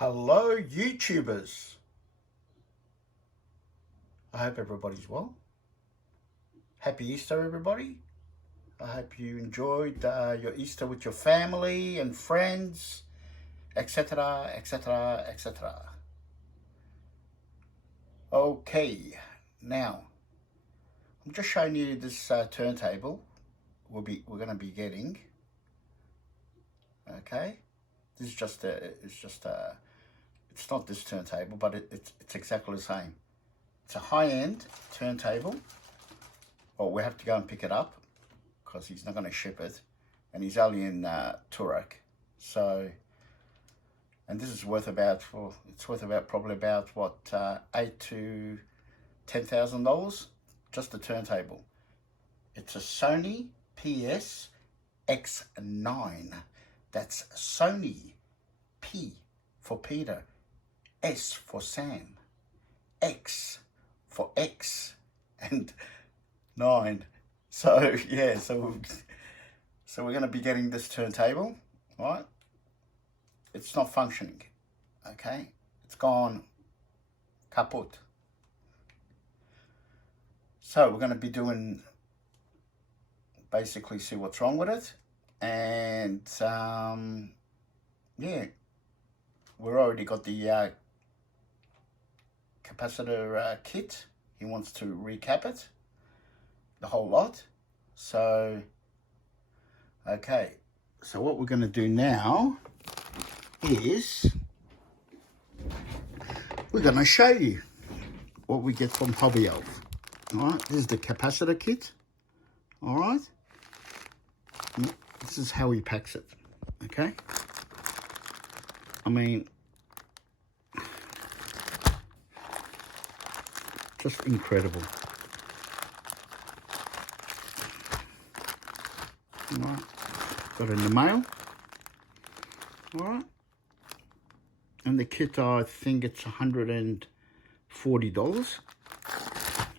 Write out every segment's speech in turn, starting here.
Hello, YouTubers. I hope everybody's well. Happy Easter, everybody. I hope you enjoyed your Easter with your family and friends, etc., etc., etc. Okay, now I'm just showing you this turntable we're going to be getting. Okay, this is just it's not this turntable, but it's exactly the same. It's a high-end turntable. Well, we have to go and pick it up because he's not going to ship it, and he's only in Turek. So, and this is worth about, well, it's worth about probably about what, $8,000 to $10,000, just the turntable. It's a Sony PS-X9. That's Sony. P for Peter, S for Sam, X for X, and 9. So yeah, so we're going to be getting this turntable, right? It's not functioning, okay? It's gone kaput. So we're going to be doing, basically see what's wrong with it, and yeah, we've already got the capacitor kit. He wants to recap it, the whole lot. So okay, so what we're going to do now is we're going to show you what we get from Hobbyalf. All right, this is the capacitor kit. All right, this is how he packs it. Okay, I mean, just incredible. All right, got it in the mail. All right, and the kit, I think it's $140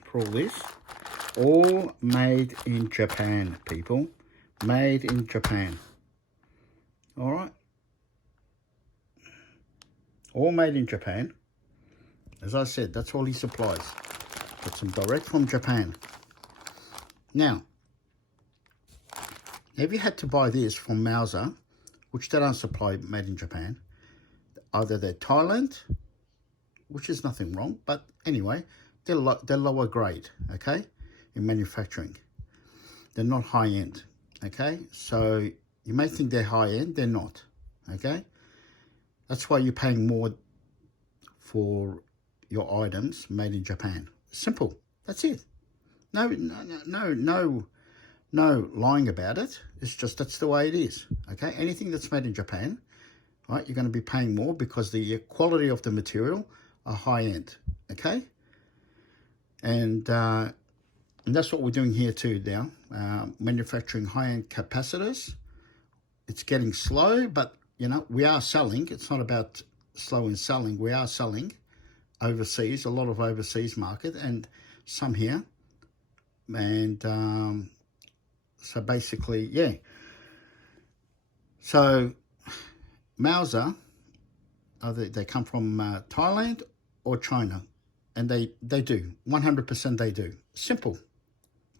for all this. All made in Japan, people. Made in Japan. All right, all made in Japan. As I said, that's all he supplies. Got some direct from Japan. Now, if you had to buy this from Mauser, which they don't supply made in Japan, either they're Thailand, which is nothing wrong, but anyway, they're lower grade, okay, in manufacturing. They're not high end, okay? So you may think they're high end, they're not, okay? That's why you're paying more for your items made in Japan. Simple. That's it. No lying about it. It's just that's the way it is. Okay. Anything that's made in Japan, right? You're going to be paying more because the quality of the material are high end. Okay. And that's what we're doing here too now. Manufacturing high end capacitors. It's getting slow, but you know we are selling. It's not about slow in selling. We are selling overseas, a lot of overseas market, and some here. And so basically, yeah. So Mauser, they come from Thailand or China, and they do 100%. They do. Simple,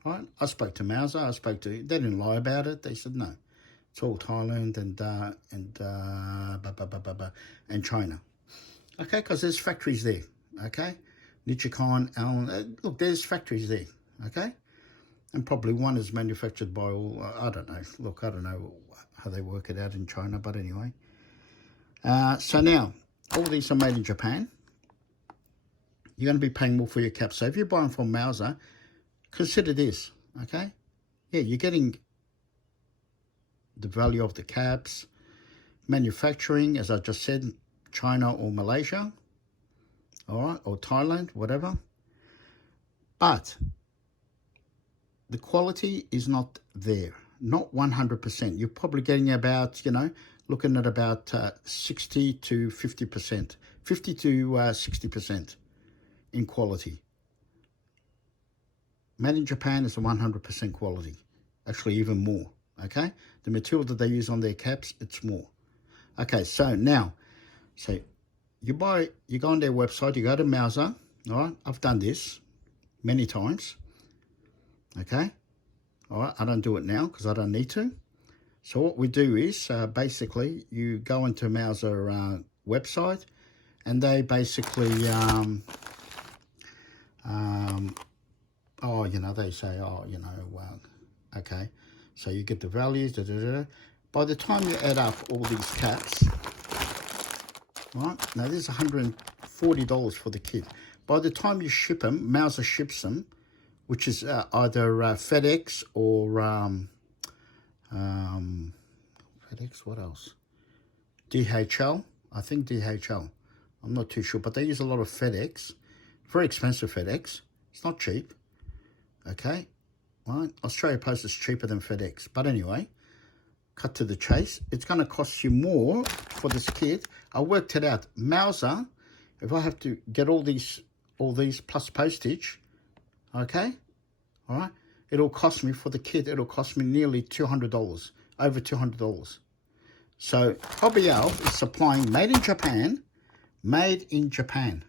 right? I spoke to Mauser. They didn't lie about it. They said no, it's all Thailand and China. Okay, because there's factories there. Okay, Nichicon, Allen. Look, there's factories there. Okay. And probably one is manufactured by all, I don't know. Look, I don't know how they work it out in China, but anyway. So now, all these are made in Japan. You're going to be paying more for your caps. So if you're buying from Mauser, consider this, okay? Yeah, you're getting the value of the caps, manufacturing, as I just said, China or Malaysia, all right, or Thailand, whatever. But the quality is not there, not 100%. You're probably getting about, you know, looking at about 60 to 50%, 50 to 60% in quality. Made in Japan is a 100% quality, actually even more, okay? The material that they use on their caps, it's more. Okay, so now, so you go on their website, you go to Mouser, all right? I've done this many times, okay? All right, I don't do it now because I don't need to. So what we do is basically you go into Mouser website, and they basically, oh, you know, they say, oh, you know, well, okay. So you get the values, da, da, da. By the time you add up all these caps, right? Now this is $140 for the kit. By the time you ship them, Mouser ships them, which is either FedEx or FedEx, what else? DHL, I think DHL. I'm not too sure, but they use a lot of FedEx. Very expensive FedEx. It's not cheap. Okay, right? Australia Post is cheaper than FedEx. But anyway, cut to the chase. It's going to cost you more for this kit. I worked it out. Mouser, if I have to get all these plus postage, okay, all right, it'll cost me for the kit. It'll cost me nearly $200, over $200. So Hobbyalf is supplying made in Japan.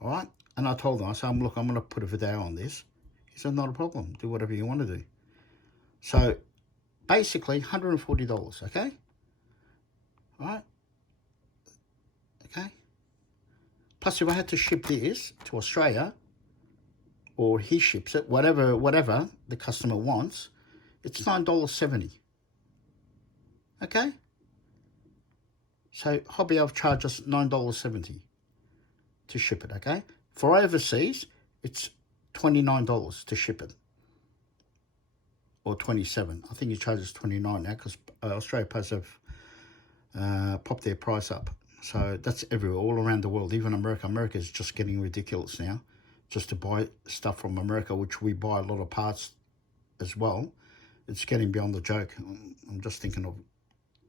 All right, and I told them, I said, look, I'm going to put a video on this. He said, not a problem. Do whatever you want to do. So basically $140, okay? All right? Okay? Plus, if I had to ship this to Australia, or he ships it, whatever the customer wants, it's $9.70. Okay? So Hobbyalf charges $9.70 to ship it, okay? For overseas, it's $29 to ship it. Or 27. I think he charges 29 now because Australia Post have popped their price up. So that's everywhere, all around the world, even America. America is just getting ridiculous now. Just to buy stuff from America, which we buy a lot of parts as well. It's getting beyond the joke. I'm just thinking of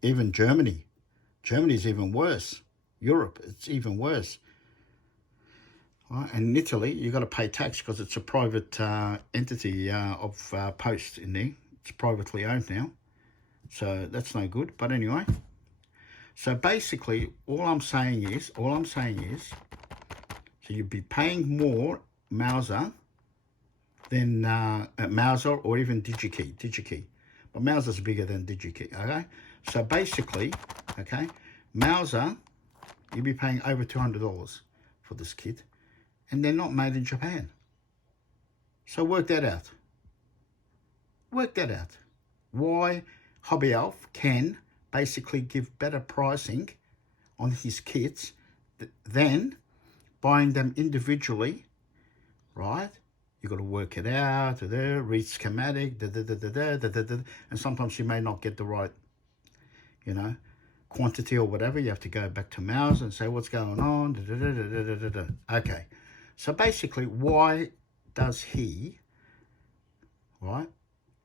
even Germany. Germany's even worse. Europe, it's even worse. Right? And in Italy, you've got to pay tax because it's a private entity of Post in there. It's privately owned now. So that's no good. But anyway. So basically, all I'm saying is, so you'd be paying more Mouser than Mouser or even DigiKey. But Mouser's bigger than DigiKey, okay? So basically, okay, Mouser, you'd be paying over $200 for this kit. And they're not made in Japan. So work that out. Why Hobbyalf can basically give better pricing on his kits than buying them individually, right? You got to work it out, read schematic, and sometimes you may not get the right, you know, quantity or whatever. You have to go back to Mouser and say what's going on. Okay. So basically, why does he, right,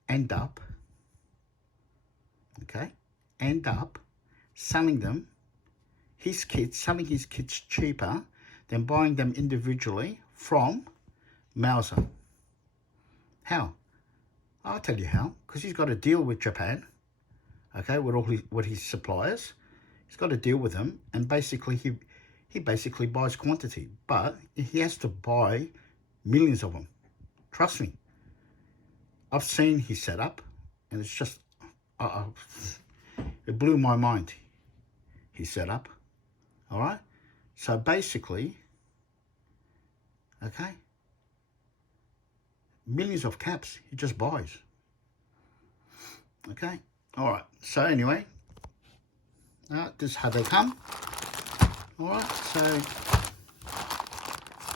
end up selling his kits cheaper than buying them individually from Mouser? How? I'll tell you how. Because he's got a deal with Japan, okay, with his suppliers. He's got a deal with them, and basically he basically buys quantity, but he has to buy millions of them. Trust me. I've seen his setup, and it's just, it blew my mind, his setup. All right? So basically, okay, millions of caps he just buys. Okay? All right. So anyway, this is how they come. All right,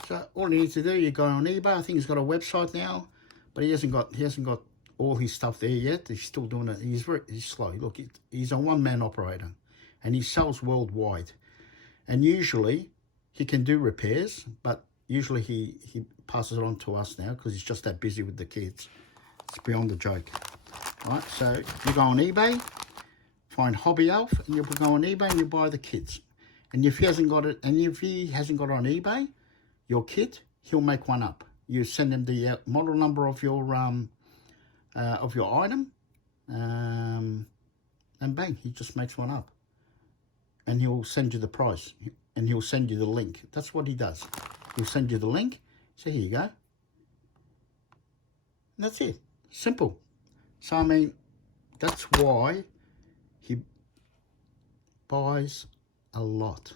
so all you need to do, you go on eBay. I think he's got a website now, but he hasn't got all his stuff there yet. He's still doing it. He's slow. Look, he's a one-man operator, and he sells worldwide. And usually he can do repairs, but usually he passes it on to us now because he's just that busy with the kids. It's beyond the joke. All right, so you go on eBay, find Hobbyalf, and you go on eBay and you buy the kits. And if he hasn't got it, on eBay, your kit, he'll make one up. You send him the model number of your item, and bang, he just makes one up. And he'll send you the price. and he'll send you the link. That's what he does. He'll send you the link. So here you go. And that's it. Simple. So I mean, that's why he buys a lot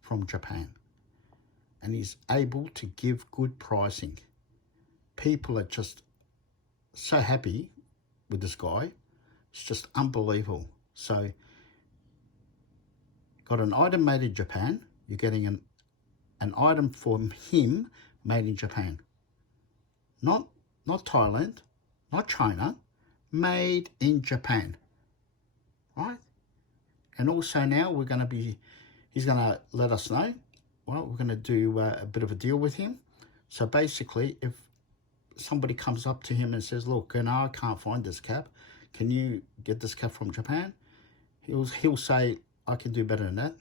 from Japan, and he's able to give good pricing. People are just so happy with this guy. It's just unbelievable. So got an item made in Japan. You're getting an item from him made in Japan. Not Thailand, not China, made in Japan. Right? And also now he's going to let us know, well, we're going to do a bit of a deal with him. So basically, if somebody comes up to him and says, look, I can't find this cap, can you get this cap from Japan? He'll say, I can do better than that.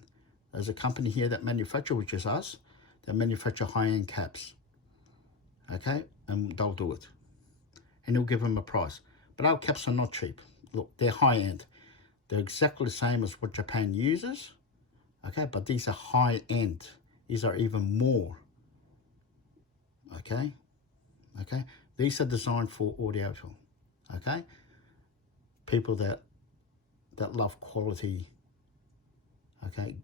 There's a company here that manufacture, which is us, that manufacture high-end caps. Okay? And they'll do it. And he'll give them a price. But our caps are not cheap. Look, they're high-end. They're exactly the same as what Japan uses. Okay? But these are high-end. These are even more. Okay? Okay? These are designed for audiophile. Okay? People that love quality, okay,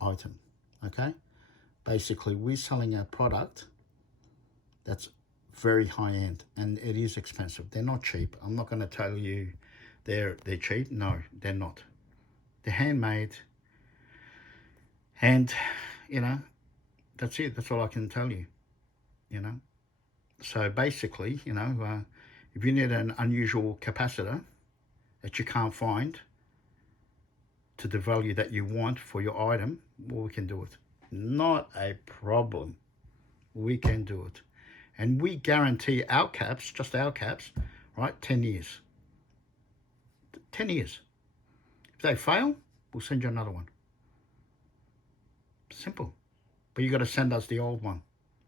item. Okay? Basically, we're selling a product that's very high-end, and it is expensive. They're not cheap. I'm not going to tell you they're cheap. No, they're not. They're handmade, and that's it. That's all I can tell you. So basically, if you need an unusual capacitor that you can't find to the value that you want for your item, well, we can do it. Not a problem. We can do it. And we guarantee our caps, just our caps, right, 10 years. 10 years. If they fail, we'll send you another one. Simple. But you got to send us the old one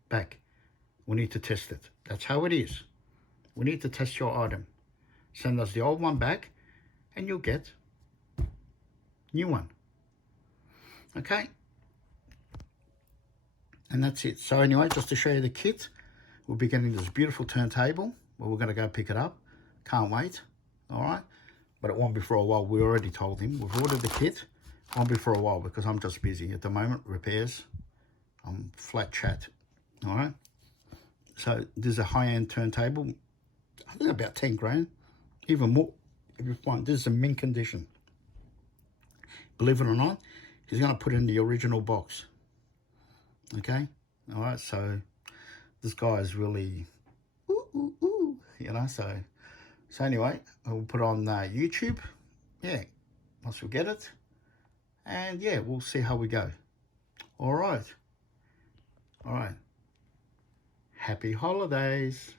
back. We need to test it. That's how it is. We need to test your item. Send us the old one back, and you'll get new one. Okay? And that's it. So anyway, just to show you the kit, we'll be getting this beautiful turntable. Well, we're going to go pick it up. Can't wait. All right? But it won't be for a while. We already told him. We've ordered the kit. It won't be for a while because I'm just busy at the moment. Repairs. I'm flat chat. All right? So this is a high-end turntable. I think about 10 grand. Even more if you find. This is a mint condition. Believe it or not, he's going to put it in the original box. Okay? All right, so this guy is really, So anyway, we'll put it on YouTube. Yeah, once we get it. And yeah, we'll see how we go. All right. All right. Happy holidays.